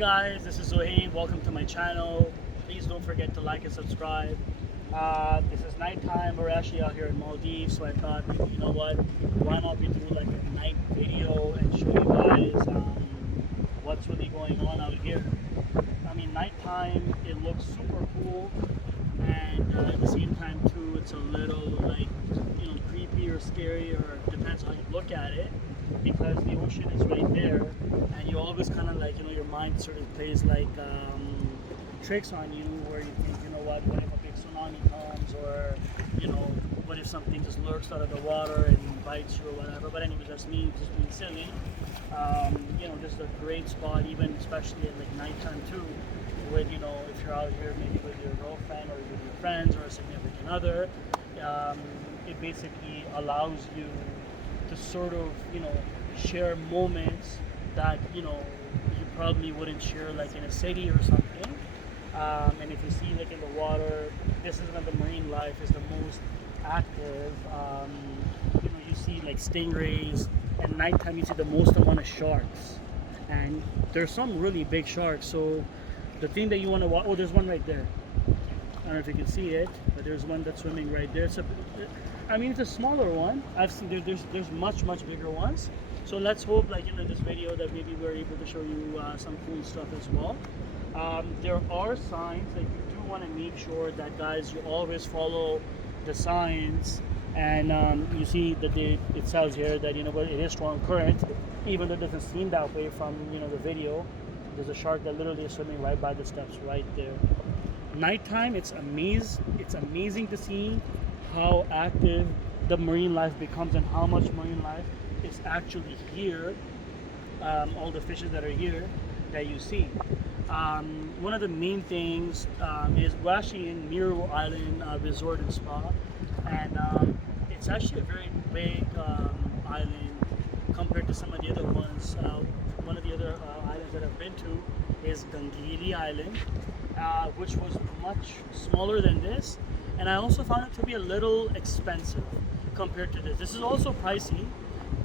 guys, this is Zohaib. Welcome to my channel. Please don't forget to like and subscribe. This is nighttime. We're actually out here in Maldives, so I thought, you know what, why not we do like a night video and show you guys what's really going on out here. I mean, nighttime, it looks super cool, and at the same time too, it's a little like, creepy or scary, or depends how you look at it, because the ocean is right there, and you always kind of like, your mind sort of plays like tricks on you, where you think, what if a big tsunami comes, or what if something just lurks out of the water and bites you or whatever. But anyways, that's me just being silly. This is a great spot, even especially at like nighttime too, with if you're out here maybe with your girlfriend or with your friends or a significant other. It basically allows you to sort of share moments that you probably wouldn't share like in a city or something. And if you see like in the water, this is when the marine life is the most active. You see like stingrays, and nighttime you see the most amount of sharks, and there's some really big sharks. So the thing that you want to watch, oh, there's one right there. I don't know if you can see it, but there's one that's swimming right there. It's a smaller one. I've seen there's much bigger ones. So let's hope like in this video that maybe we're able to show you some cool stuff as well. There are signs that you do want to make sure that, guys, you always follow the signs, and you see that it says here that it is strong current, even though it doesn't seem that way from the video. There's a shark that literally is swimming right by the steps right there. Nighttime, it's amazing to see how active the marine life becomes and how much marine life is actually here. All the fishes that are here that you see. One of the main things is we're actually in Miro Island Resort and Spa, and it's actually a very big island compared to some of the other ones. One of the other islands that I've been to is Gangili Island, which was much smaller than this, and I also found it to be a little expensive compared to this. This is also pricey,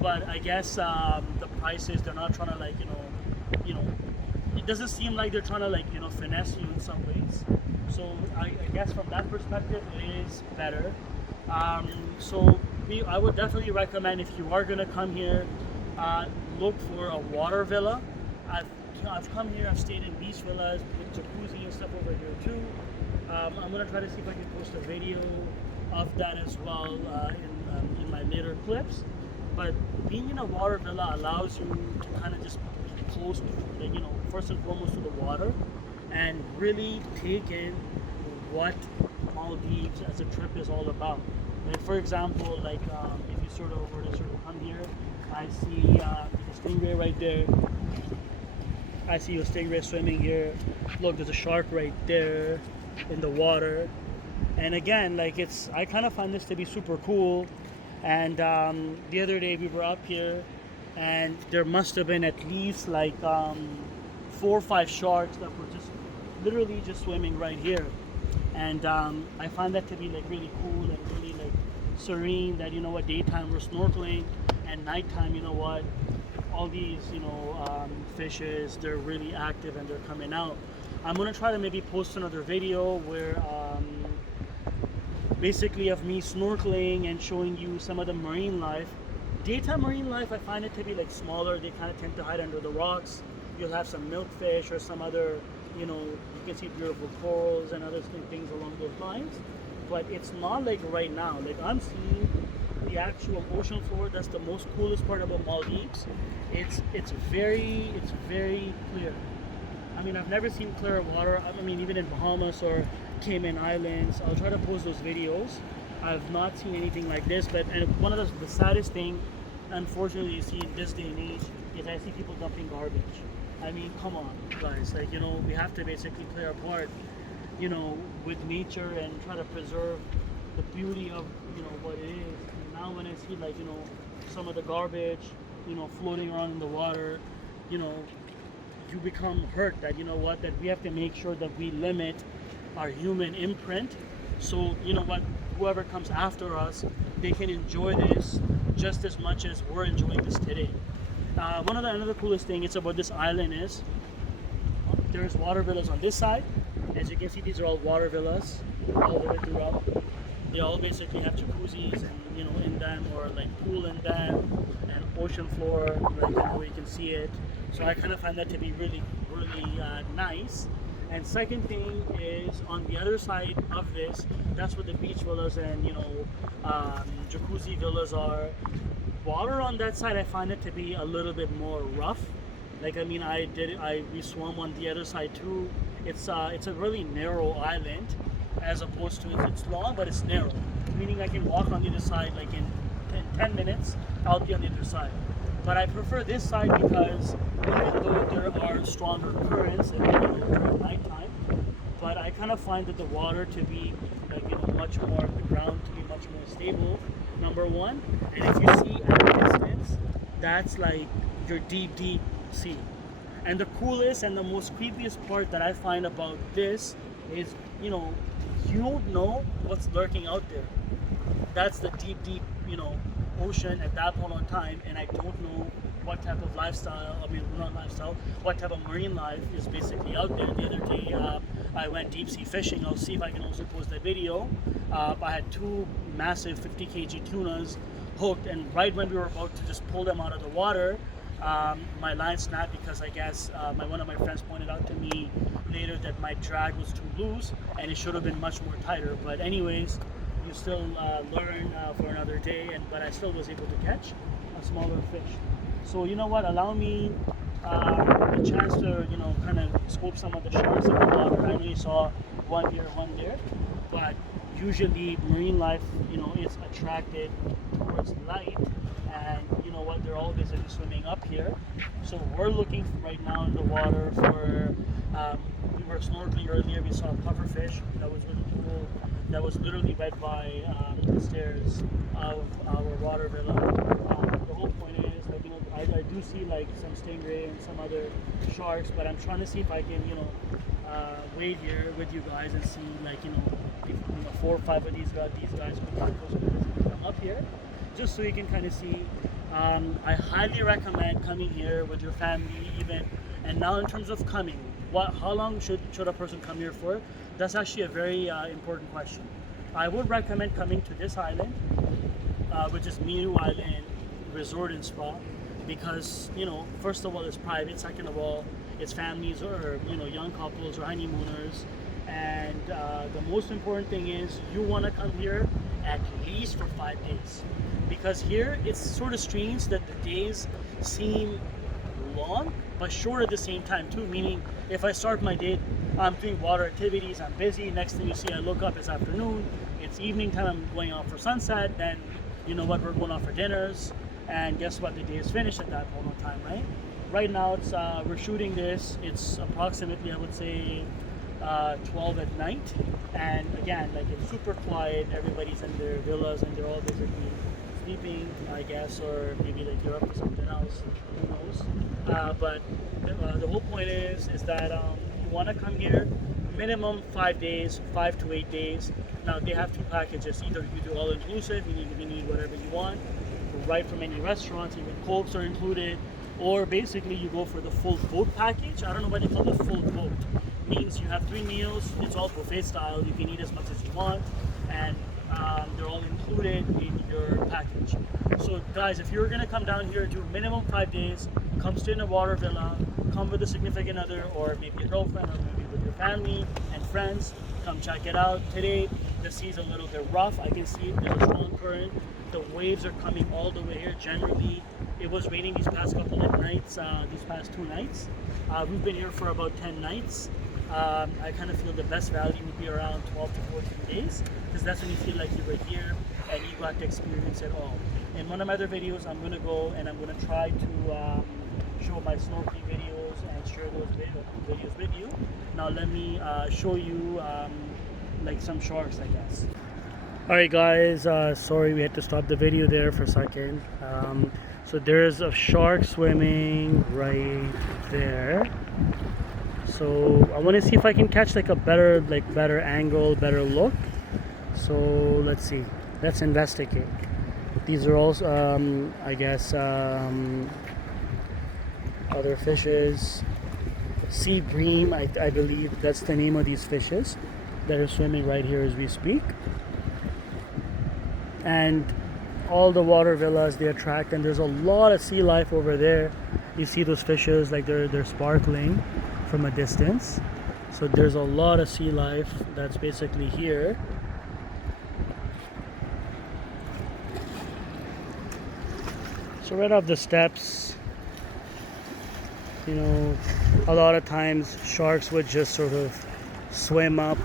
but I guess the prices, they're not trying to like it doesn't seem like they're trying to like finesse you in some ways. So I guess from that perspective it is better. I would definitely recommend, if you are gonna come here, look for a water villa. I've come here, I've stayed in beach villas with jacuzzi and stuff over here too. I'm gonna try to see if I can post a video of that as well in my later clips. But being in a water villa allows you to kind of just be close to, first and foremost to the water, and really take in what Maldives as a trip is all about. Like for example, like if you sort of were to come here, I see a stingray right there. I see a stingray swimming here. Look, there's a shark right there in the water. And again, like I kind of find this to be super cool. And the other day we were up here, and there must have been at least like 4 or 5 sharks that were just literally just swimming right here. And I find that to be like really cool and really like serene, that daytime we're snorkeling, and nighttime all these fishes, they're really active and they're coming out. I'm gonna try to maybe post another video where basically of me snorkeling and showing you some of the marine life. Daytime marine life, I find it to be like smaller. They kind of tend to hide under the rocks. You'll have some milkfish or some other, you can see beautiful corals and other things along those lines. But it's not like right now. Like I'm seeing the actual ocean floor. That's the most coolest part about Maldives. It's very clear. I mean, I've never seen clear water. I mean, even in Bahamas or Cayman Islands, I'll try to post those videos. I've not seen anything like this. And one of the saddest thing, unfortunately, you see in this day and age, is I see people dumping garbage. I mean, come on, guys. Like, we have to basically play our part, with nature, and try to preserve the beauty of, what it is. And now when I see like, some of the garbage, floating around in the water, you become hurt that, that we have to make sure that we limit our human imprint. So, whoever comes after us, they can enjoy this just as much as we're enjoying this today. Another coolest thing it's about this island is there's water villas on this side. As you can see, these are all water villas all the way throughout. They all basically have jacuzzis and in them, or like pool in them, and ocean floor, like where you can see it. So I kind of find that to be really nice. And second thing is, on the other side of this, that's where the beach villas and jacuzzi villas are. Water on that side, I find it to be a little bit more rough. Like, I mean, we swam on the other side too. It's a really narrow island, as opposed to it's long, but it's narrow. Meaning I can walk on the other side like in 10 minutes, I'll be on the other side. But I prefer this side because even though there are stronger currents during nighttime, but I kind of find that the water to be like much more, the ground to be much more stable. Number one, and if you see at a distance, that's like your deep sea. And the coolest and the most creepiest part that I find about this is, you don't know what's lurking out there. That's the deep, ocean at that point in time, and I don't know what type of lifestyle, what type of marine life is basically out there. The other day, I went deep sea fishing. I'll see if I can also post that video. I had 2 massive 50 kg tunas hooked, and right when we were about to just pull them out of the water, my line snapped because I guess one of my friends pointed out to me later that my drag was too loose and it should have been much more tighter. But anyways, you still learn for another day, but I still was able to catch a smaller fish. So you know what, allow me a chance to kind of scope some of the sharks in the water. I only saw one here, one there, but usually marine life is attracted towards light, and you know what, they're all basically swimming up here. So we're looking right now in the water for we were snorkeling earlier, we saw a pufferfish that was really cool, that was literally right by the stairs of our water villa. The whole point is, I do see like some stingray and some other sharks, but I'm trying to see if I can wait here with you guys and see if 4 or 5 of these guys could come up here, just so you can kind of see. I highly recommend coming here with your family even. And now in terms of coming, how long should a person come here for? That's actually a very important question. I would recommend coming to this island, which is Miru Island Resort and Spa, because first of all, it's private. Second of all, it's families or young couples or honeymooners. And the most important thing is you want to come here at least for 5 days, because here it's sort of strange that the days seem long but short at the same time too. Meaning, if I start my day, I'm doing water activities, I'm busy. Next thing you see, I look up, it's afternoon, it's evening time, I'm going out for sunset. Then you know what, we're going out for dinners, and guess what, the day is finished at that point in time, right? Right now it's we're shooting this. It's approximately, I would say, 12 at night, and again, like, it's super quiet. Everybody's in their villas and they're all basically sleeping, I guess, or maybe like they're up to something else, who knows. But the whole point is that you want to come here minimum 5 days, 5 to 8 days. Now they have 2 packages. Either you do all inclusive, you need whatever you want, right from any restaurants, even cokes are included, or basically you go for the full boat package. I don't know why they call it full boat. Means you have 3 meals, it's all buffet style, you can eat as much as you want, and they're all included in your package. So guys, if you're gonna come down here, do minimum 5 days, come stay in a water villa, come with a significant other, or maybe a girlfriend, or maybe with your family and friends, come check it out. Today the sea's a little bit rough. I can see there's a strong current, the waves are coming all the way here. Generally it was raining these past couple of nights, these past 2 nights. We've been here for about 10 nights. I kind of feel the best value would be around 12 to 14 days, because that's when you feel like you were here and you got to experience it all. In one of my other videos, I'm going to go and I'm going to try to show my snorkeling videos and share those videos with you. Now let me show you like some sharks, I guess. Alright guys, sorry we had to stop the video there for a second. So there's a shark swimming right there. So I want to see if I can catch like a better angle, better look. So let's see, let's investigate. These are also I guess other fishes. sea bream, I believe that's the name of these fishes that are swimming right here as we speak. And all the water villas they attract, and there's a lot of sea life over there. You see those fishes like they're sparkling from a distance. So there's a lot of sea life that's basically here. So right off the steps, a lot of times sharks would just sort of swim up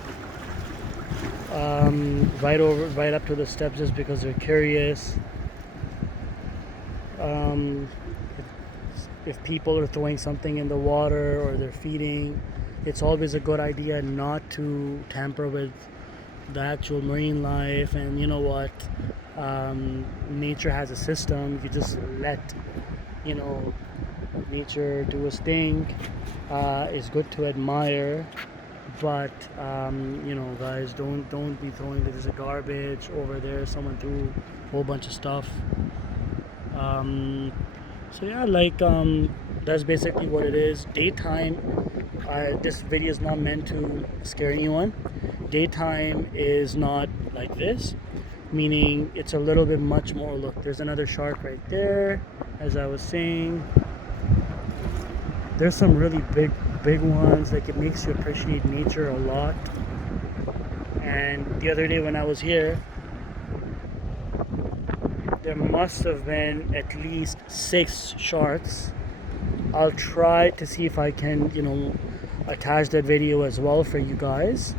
right up to the steps just because they're curious. If people are throwing something in the water or they're feeding, it's always a good idea not to tamper with the actual marine life. And you know what? Nature has a system. If you just let nature do its thing, it's good to admire. But guys, don't be throwing. There's a garbage over there. Someone threw a whole bunch of stuff. So yeah, that's basically what it is. Daytime. This video is not meant to scare anyone. Daytime is not like this, meaning it's a little bit much more. Look, there's another shark right there. As I was saying, there's some really big ones. Like, it makes you appreciate nature a lot. And the other day when I was here, there must have been at least 6 sharks. I'll try to see if I can attach that video as well for you guys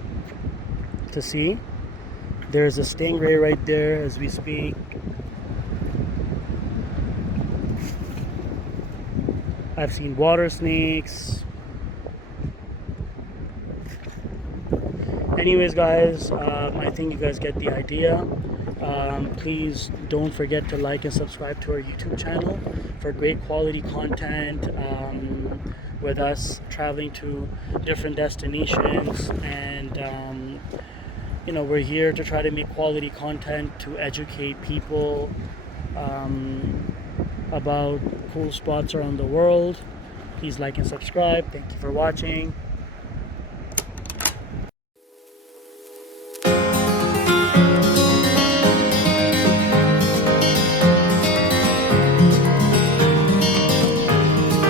to see. There's a stingray right there as we speak. I've seen water snakes. Anyways, guys, I think you guys get the idea. Please don't forget to like and subscribe to our YouTube channel for great quality content, with us traveling to different destinations. And we're here to try to make quality content to educate people about cool spots around the world. Please like and subscribe. Thank you for watching.